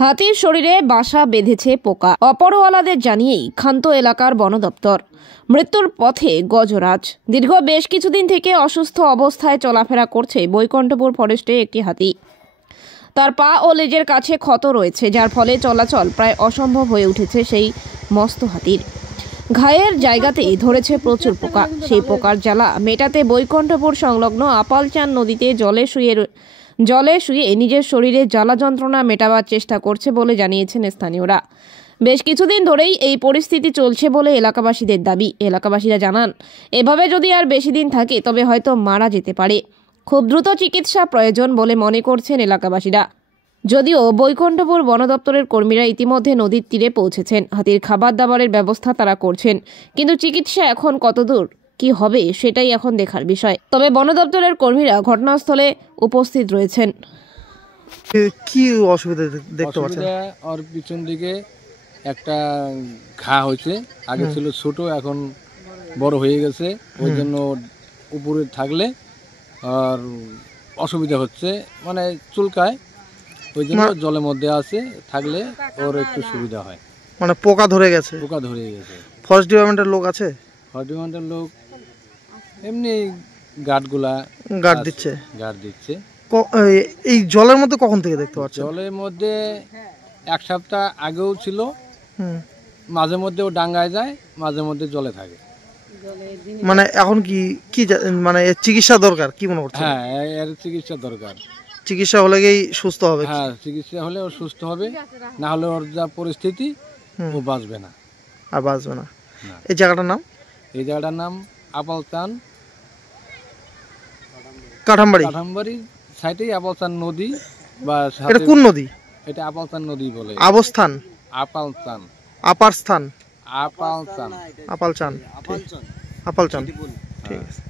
হাতির শরীরে বাসা বেঁধেছে পোকা। অপরওয়ালাদের জানিয়েই ক্ষান্ত এলাকার বন দপ্তর। মৃত্যুর পথে গজরাজ। দীর্ঘ বেশ কিছুদিন থেকে অসুস্থ অবস্থায় চলাফেরা করছে বৈকুণ্ঠপুর ফরেস্টে একটি হাতি। তার পা ও লেজের কাছে ক্ষত রয়েছে, যার ফলে চলাচল প্রায় অসম্ভব হয়ে উঠেছে সেই মস্ত হাতির। ঘায়ের জায়গাতেই ধরেছে প্রচুর পোকা। সেই পোকার জ্বালা মেটাতে বৈকুণ্ঠপুর সংলগ্ন আপালচান নদীতে জলে শুয়ে নিজের শরীরে জ্বালা যন্ত্রণা মেটাবার চেষ্টা করছে বলে জানিয়েছেন স্থানীয়রা। বেশ কিছুদিন ধরেই এই পরিস্থিতি চলছে বলে এলাকাবাসীদের দাবি। এলাকাবাসীরা জানান, এভাবে যদি আর বেশি দিন থাকে তবে হয়তো মারা যেতে পারে। খুব দ্রুত চিকিৎসা প্রয়োজন বলে মনে করছেন এলাকাবাসীরা। যদিও বৈকুণ্ঠপুর বন দপ্তরের কর্মীরা ইতিমধ্যে নদীর তীরে পৌঁছেছেন, হাতির খাবার দাবারের ব্যবস্থা তারা করছেন, কিন্তু চিকিৎসা এখন কতদূর কি হবে সেটাই এখন দেখার বিষয়। তবে বন দপ্তরের কর্মীরা ঘটনাস্থলে উপস্থিত রয়েছেন। কি অসুবিধা দেখতে পাচ্ছেন? ওর পিছন দিকে একটা ঘা হয়েছে, আগে ছিল ছোট, এখন বড় হয়ে গেছে। ওই জন্য উপরে থাকলে আর অসুবিধা হচ্ছে, মানে চুলকায়, ওই জন্য জলের মধ্যে আছে, থাকলে ওর একটু সুবিধা হয়। মানে পোকা ধরে গেছে? পোকা ধরে গেছে। ফরেস্ট ডিপার্টমেন্টের লোক আছে? ফরেস্ট ডিপার্টমেন্টের লোক এমনি গার্ড দিচ্ছে। এই জলের মধ্যে কখন থেকে দেখতে পাচ্ছেন? জলের মধ্যে এক সপ্তাহ আগেও ছিল, মাঝে মধ্যে ও ডাঙ্গায় যায়, মাঝে মধ্যে জলে থাকে। মানে এখন কি মানে এর চিকিৎসা দরকার, কি মনে করছেন? হ্যাঁ, এর চিকিৎসা দরকার। চিকিৎসা হলেই সুস্থ হবে? হ্যাঁ, চিকিৎসা হলে ও সুস্থ হবে, না হলে ওর যা পরিস্থিতি, ও বাঁচবে না। আর বাঁচবে না। এই জায়গাটার নাম? এই জায়গাটার নাম আপালচান, কাঠামবাড়ি সাইডেই আপালচান নদী। বা এটা কোন নদী? এটা আপালচান নদী বলে। অবস্থান? আপালচান। আপার স্থান? আপালচান। আপালচান। ঠিক আছে।